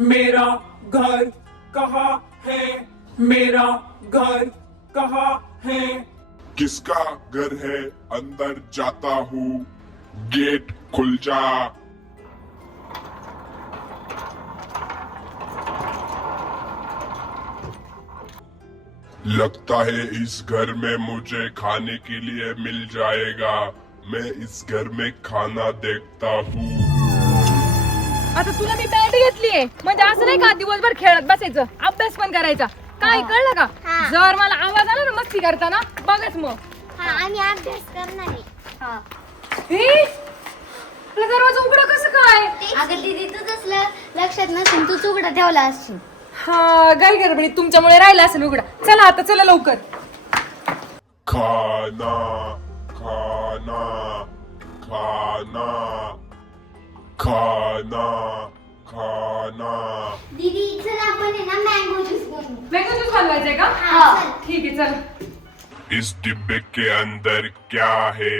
मेरा घर कहाँ है? मेरा घर कहाँ है? किसका घर है? अंदर जाता हूँ, गेट खुल जा। लगता है इस घर में मुझे खाने के लिए मिल जाएगा। मैं इस घर में खाना देखता हूँ। आता तुला मी बॅट घेतलीये म्हणजे असं नाही का दिवसभर खेळत बसायचं, अभ्यास पण करायचा. काय कळलं का? जर मला आवाज आला ना मस्ती करताना बघच मग. आम्ही अभ्यास करणार आहे. हे आपला दरवाजा उघडा कसं काय? अगं दीदी तुझंच लक्षात नसेल, तूच उघडा ठेवला असशील. हा गाई गडबडीत तुमच्यामुळे राहिला असेल उघडा. चला आता चला लवकर. खाना खाना खाना खाना खाना। दीदी चल आपण आहे ना मँगो ज्यूस बनवू. मँगो ज्यूस बनवायचंय का? हा, चल. ठीक आहे चल. इस डिब्बे के अंदर क्या है?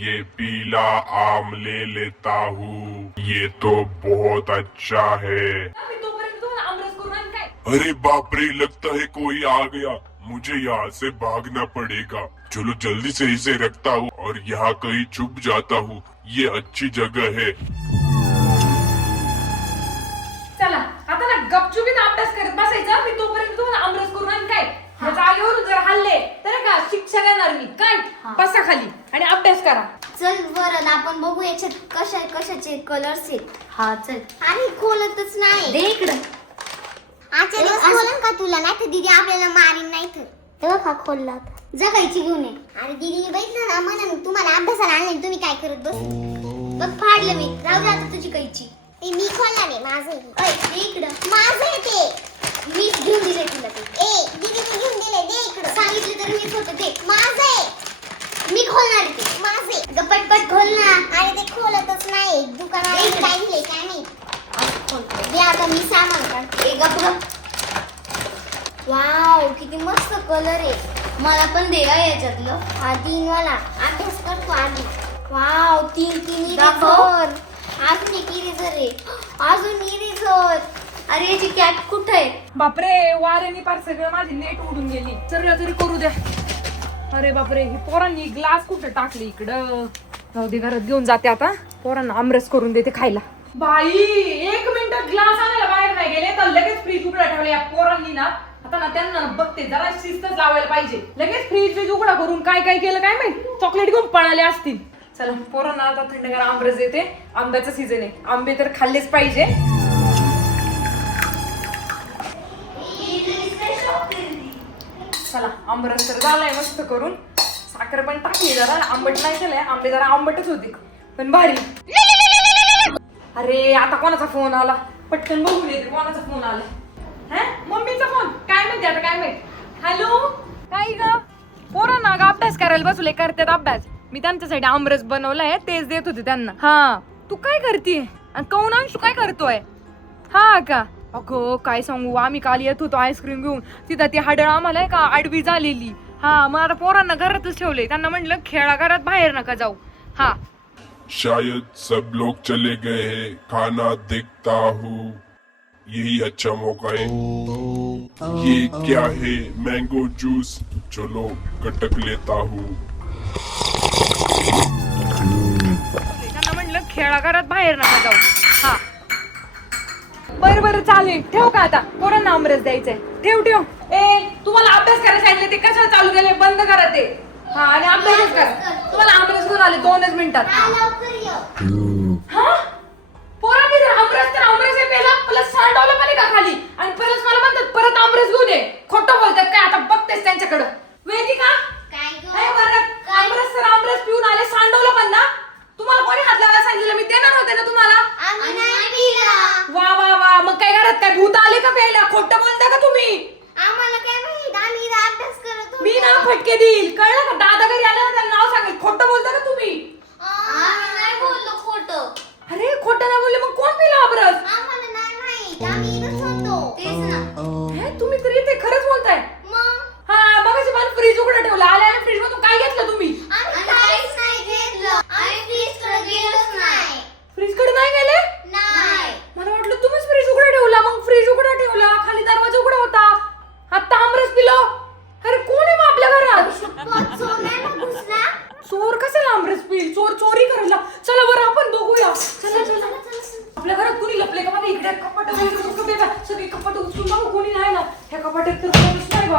ये पीला आम ले लेता हूँ। ये तो बहुत अच्छा है। मी तोपर्यंत तुम्हाला आमरस करून आणू काय? अरे बाप रे, लगता है कोई आ गया। मुझे यहाँ से भागना पड़ेगा। चलो जल्दी से इसे रखता हूँ और यहाँ कहीं छुप जाता हूँ। ये अच्छी जगह है। चला आता ना गपचुपीत अभ्यास करत बसायचा. मी तोपर्यंत तुम्हाला आमरस करून आणू काय? जागेवरून जर हल्ले तर का शिक्षा देणार मी. काय बसा खाली आणि अभ्यास करा. चल वरद आपण बघू याच्यात कशाचे कलर्स आहेत. हा चल. अरे खोलतच नाही. दे इकडं. आजच्या दिवस खोलन का तुला? नाही तर दीदी आपल्याला मारीन. नाही तर तेव्हा का खोलला? जगायची घेऊन ये. अरे दीदीने बघितलं ना, म्हणून तुम्हाला अभ्यासाला आणलं, तुम्ही काय करत बस. बघ फाडलं मी. जाऊ दे आता तुझी कैची. मी खोलणार आहे. माझं इकडं. माझं आहे ते. मीच घेऊन दिले तुला ते. दीदीने घेऊन दिले. दे इकडं. सांगितलं तर मीच होतं ते. माझं आहे. मी खोलणार आहे ते. माझं आहे. गपटपट खोल ना. अरे ते खोलतच नाही. दुकानात काय दिले काय नाही. खोलते. दे आता मी सामान काढते. गप. वाव किती मस्त कलर आहे. मला पण दे याच्यातलं. हा 3 वाला. अभ्यास करतो आधी. Wow 3 eraser. अजून एक इरेझर आहे. अजून इरेझर. अरे याची कॅप कुठे आहे? बापरे वाऱ्याने पार सगळं माझी नेट उडून गेली. सरळ तरी करू द्या. अरे बापरे ही पोरांनी ग्लास कुठे टाकले इकडं. जाऊ दे घरात घेऊन जाते आता. पोरांना आमरस करून देते खायला. बाई 1 मिनिट ग्लास आणायला बाहेर नाही गेले तर लगेच फ्रीज उघडा ठेवला या पोरांनी ना. आता ना त्यांना बघते जरा शिस्तच लावायला पाहिजे. लगेच फ्रीज उघडा करून काय काय केलं काय माहित. चॉकलेट घेऊन पळाले असतील. चला पोरांना आता थंडगार आमरस देते. आंब्याचा सीझन आहे. आंबे तर खाल्लेच पाहिजे. चला आंबरस तर झालाय मस्त करून. साखर पण टाकली जरा. आंबट नाही केलंय. आंबे जरा आंबटच होते पण भारी. अरे आता कोणाचा फोन आला? पटकन बघून येते कोणाचा फोन आला. मम्मीचा फोन. काय म्हणते आता काय माहित. हॅलो काय ग? पोरांना ग अभ्यास करायला बसले. करतात अभ्यास. मी त्यांच्यासाठी आमरस बनवलाय तेच देत होते त्यांना. हा तू काय करतीये? कौन अंशू काय करतोय? हा का? अगं काय सांगू, आम्ही काल येत होतो आईस्क्रीम घेऊन. तिथं ती हाडळ आम्हाला का आडवी झालेली. हा मग आता पोरांना घरातच ठेवले. त्यांना म्हटलं खेळा घरात, बाहेर नका जाऊ. हा शायद सब लोग चले गए हैं। खाना देखता हूँ, यही अच्छा मौका है। ये क्या है? Mango juice. चलो कटक लेता हूँ। त्यांना म्हटलं खेळा घरात, बाहेर नका जाऊ. हा बरं चालेल. ठेव का आता? पोरांना आमरस द्यायचंय. ठेव. तुम्हाला अभ्यास करायला सांगितलं ते कशाला चालू केले? बंद करा ते. हा आणि अभ्यासच करा. तुम्हाला आमरस घेऊन आले 2च मिनिटात. हा पोरांनी जर आमरस आहे पहिला प्लस सांडवलं पण का खाली आणि परत मला म्हणतात परत आमरस घेऊन ये. खोटं बोलतात काय? आता बघतेस त्यांच्याकडं. वेदिका आमरस पिऊन आले. सांडवलं पण ना. तुम्हाला कोणी हात लावायला सांगितलं? मी देणार होते ना तुम्हाला. वा मग काय घरात काय भूत आले का प्यायला? खोटं बोलता का तुम्ही? आम्हाला काय माहित. आम्ही अभ्यास करत होतो. मी ना फटके देईल कळलं का? दादा घरी आला ना त्याला नाव सांगेल. खोटं बोलता का तुम्ही? आम्ही नाही बोललो खोटं. अरे खोटं नाही बोलले मग कोण पिला आमरस? आम्हाला नाही माहित. आम्ही इथंच होतो. तेच ना. तुम्ही तरी ते खरंच बोलताय. मग हा बघायची मला फ्रीज उघडं ठेवलं. आल्या फ्रीज मधून काय घेतलं तुम्ही? आम्ही काहीच नाही घेतलं. आम्ही फ्रीजकडे गेलोच नाही. फ्रीज कडे नाही गेले? नाही. मला वाटलं तुम्हीच फ्रीज उघडं ठेवला. मग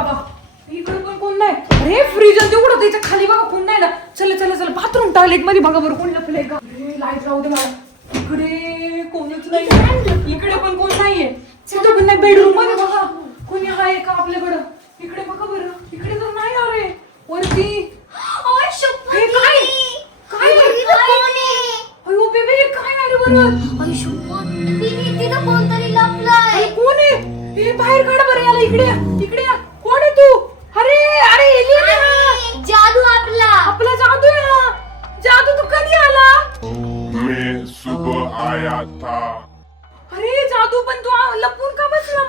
बाबा इकडे पण कोण नाही. अरे फ्रीज तेवढं त्याच्या खाली बघा कोण नाही ना. चला चला चला बाथरूम टॉयलेट मध्ये बघा बरं कोण लपलंय का. अरे लाईट राहू दे मला. इकडे कोणच नाही. इकडे पण कोण नाहीये. तिथं पण नाही. बेडरूम मध्ये बघा कोणी आहे का आपल्याकडं. इकडे बघा बरं. इकडे तर नाही. अरे वरती हे काय काय अयो बेबी हे काय आहे रे बरं. तिथं कोणतरी लपलंय. अरे कोण आहे हे. बाहेर काढ बरं याला. इकडे या. इकडे या. कोण आहे तू. अरे अरे एलियन आहे हा. जादू आपला जादू आहे हा. जादू तू कधी आला. मैं सुबह आया था. अरे जादू पण तू लपून का बसला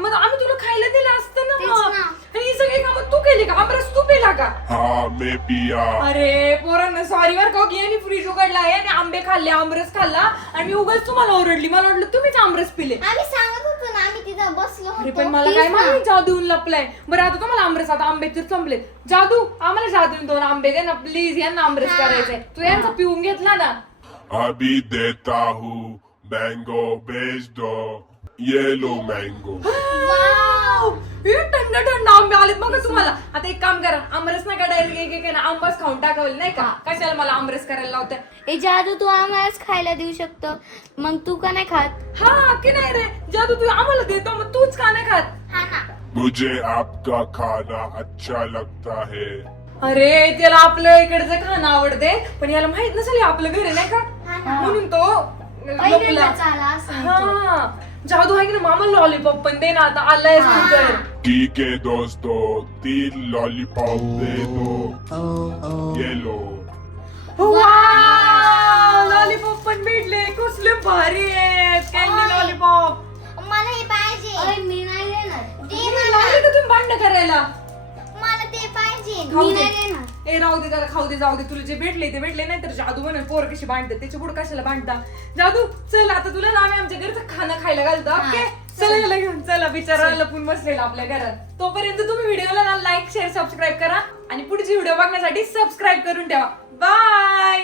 मग आम्ही तुला खायला दिलं असतं ना. तेच मग ना. आणि ही सगळी कामं तू केली का. आमरस तू पेला का. हाँ मैं पिया. अरे पोरांना सॉरी बर का की यांनी फ्रीज उघडला आहे आणि आंबे खाल्ले आमरस खाल्ला आणि मी उगाच तुम्हाला ओरडली. मला वाटलं तुम्हीच आमरस पिले. आम्ही सांगत होतो ना आम्ही तिथं बसलो अरे होतो. पण मला काय माहिती जादून लपलाय. बरं आता तुम्हाला आमरस आता आंबे तर संपले. जादू आम्हाला जादून 2 आंबे दे ना प्लीज. यांना आमरस करायचंय. तू यांचा पिऊन घेतला ना. अभी देता हूँ. मैंगो भेज दो. Yellow mango. वाव! हे थंड थंड आंबे आलेत मग तुम्हाला. आता एक काम करा आमरस नका डायरेक्ट एक ना आंबाच खाऊन टाकावं नाही का. कशाला मला आमरस करायला लावताय. ए जादू तू आम्हालाच खायला देऊ शकतो मग तू का नाही खात. हा की नाही रे जादू तू आम्हाला देतो मग तूच का नाही खात. हा ना. मुझे आपका खाना अच्छा लगता है. अरे त्याला आपलं इकडचं खाणं आवडते पण याला माहित नसेल हे आपलं घर आहे नाही का. म्हणून तो पहिल्यांदाच आला असं. हा जादू आहे की ना मामा लॉलीपॉप पण दे ना आता आलाय तर. ठीक है दोस्तों 3 लॉलीपॉप दे दो. ये लो. लॉलीपॉप पण भेटले कसले भारी आहेत कॅन्डी लॉलीपॉप. मला हे पाहिजे. मी नाही देणार. दे मला. लागले का तुम्ही भांडण करायला. मला ते पाहिजे. खाऊ मी दे. नाही देणार. ए राहू दे त्याला खाऊ दे जाऊ दे. तुला जे भेटले ते भेटले नाही तर जादू म्हणून पोर कशी भांडतात त्याच्या पुढे कशाला भांडता. जादू चल आता तुला ना आम्ही आमच्या घरचं खाणं खायला घालतो. ओके चला याला घेऊन चला. बिचारा लपून बसलेला आपल्या घरात. तोपर्यंत तुम्ही व्हिडिओला ना लाईक शेअर सबस्क्राईब करा आणि पुढची व्हिडिओ बघण्यासाठी सबस्क्राईब करून ठेवा. बाय.